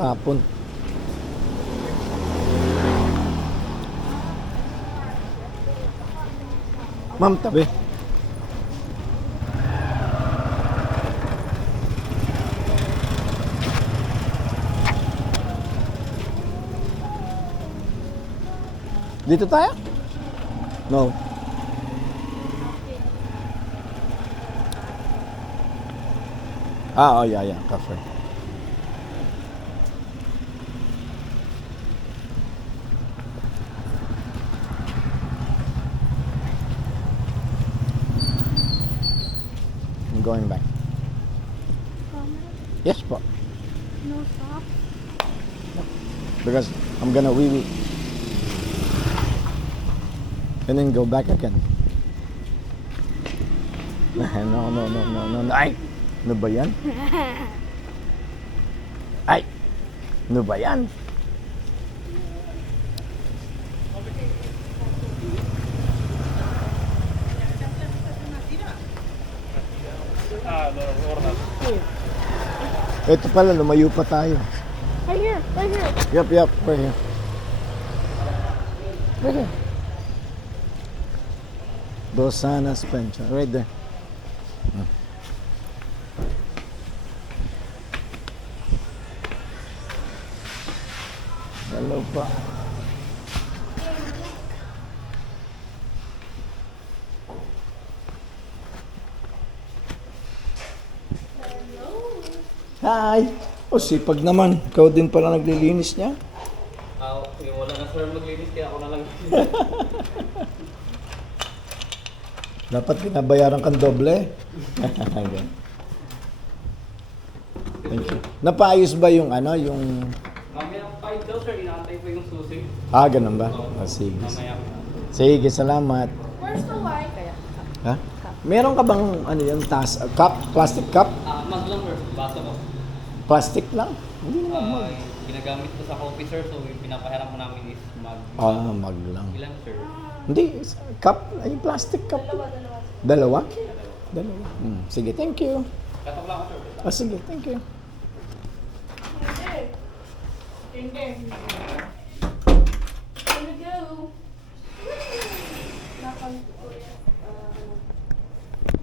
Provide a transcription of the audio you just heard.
tapon. Ma'am, tabi. Dito tayo? No. Oh yeah, cafe. I'm going back. Yes, po. No stop. Because I'm gonna wee-wee. And then go back again. No. Ay! Ano ba yan? Ay! Ano ba yan? Ito pala, lumayo pa tayo. Right here, right here. Yup, right here. Right here. Dosana Spencer, right there. Hello pa. Hi! O, sipag naman. Ikaw din pala naglilinis niya. Wala na sir maglinis kaya ako na lang. Dapat pinabayaran kang doble. Thank you. Napaayos ba yung yung... Mamaya 5 daw sir, inaantay po yung susi. Ganun ba? Sige. Mamaya. Sige, salamat. Where's the white? Ha? Meron ka bang cup? Plastic cup? Mag lang sir, baso ko. Plastic lang? Hindi naman mag. Ginagamit ko sa coffee sir, so yung pinapahiram ko namin is mag. Mag lang. Ilan sir? Hindi, cup, plastic cup. Dalawa? Dalawa. Sige, thank you. Katok lang ako sir. Sige, thank you. Hindi.